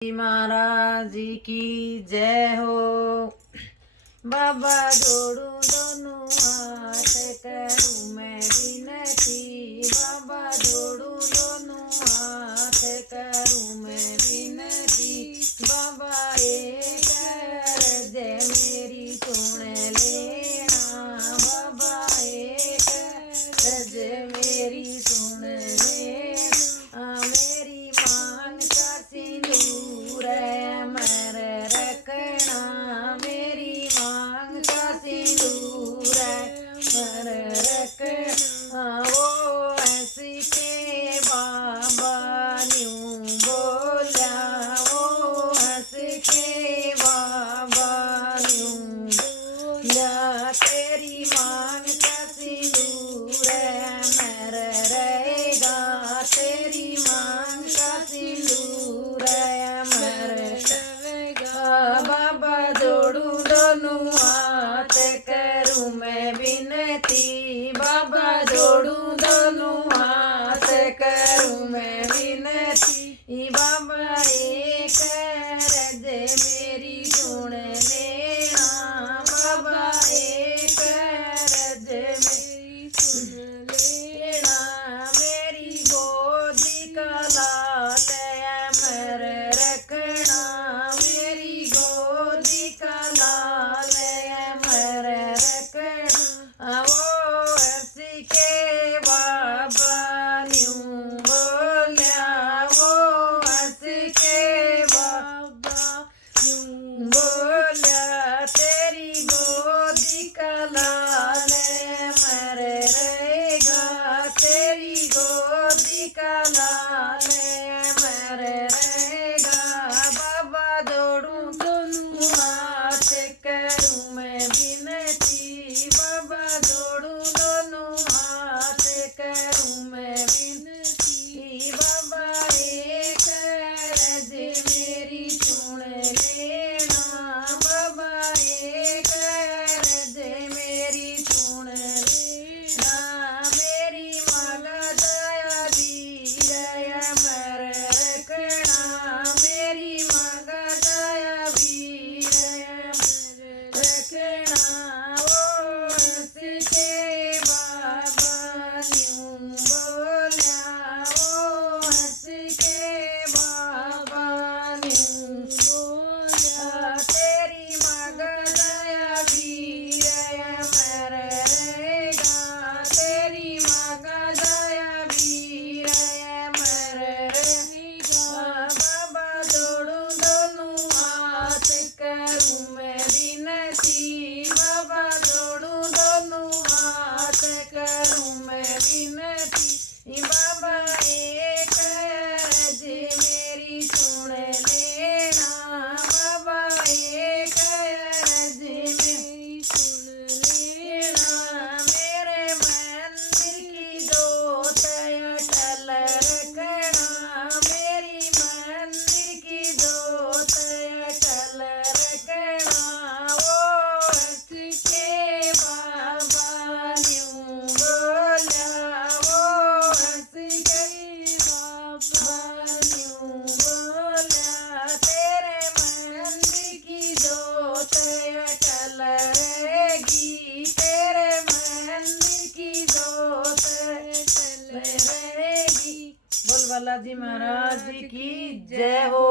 जी महाराज की जय हो। बाबा जोड़ू दोनों हाथ करूं मैं विनती, बाबा जोड़ू दोनों हाथ करूं मैं विनती। बाबा एक अर्ज मेरी सुन लेना, बाबा एक अर्ज मेरी सुन लेना। मेरी मांग का सिंदूर अमर रखना, मेरी मांग का सिंदूर अमर रखना। वो हंस के बाबा न्यूं बोला, वो हंस के बाबा न्यूं बोला। तेरी मांग का सिंदूर अमर रहेगा, तेरी मांग का सिंदूर अमर रहेगा। बाबा जोड़ू दोनों हाथ करूं मैं विनती, बाबा जोड़ू दोनों हाथ करूं मैं विनती। बाबा एक अर्ज मेरी सुन लेना, बाबा एक अर्ज मेरी सुन लेना। मेरी गोदी का लाल अमर रखना, मेरी गोदी का लाल अमर रखना। वो हंस के बाबा न्यूं बोला, वो हंस के बाबा न्यूं बोला। तेरी गोदी का लाल अमर रहेगा, तेरी गोदी का लाल अमर रहेगा। बाबा जोड़ू दोनों हाथ करूं मैं विनती, बाबा जोड़ू दोनों हाथ करूं मैं विनती। बाबा एक अर्ज मेरी सुन लेना, बाबा एक अर्ज मेरी सुन लेना। मेरी मांगा दया वीर अमर रखना, मेरी मांगा दया वीर अमर रखना। वो हंस के बाबा न्यूं बोला, वो हंस के बाबा न्यूं बोला। तेरी मांगा दया वीर अमर रहेगा, तेरी मांगा दया वीर अमर रहेगा। बाबा जोड़ू दोनों हाथ करूं मैं विनती, बाबा जोड़ू दोनों हाथ करूं मैं विनती। बाबा एक अर्ज मेरी सुन लेना, बाबा एक अर्ज मेरी सुन लेना। मेरे मंदिर की जोत अटल रखना, मेरी मंदिर की जोत अटल रखना। वो हंस के बाबा न्यूं बोला, वो हंस के बाबा न्यूं बोला। तेरे मंदिर की जोत अटल रहेगी, तेरे मंदिर की जोत अटल रहेगी। बोल बालाजी महाराज की जय हो।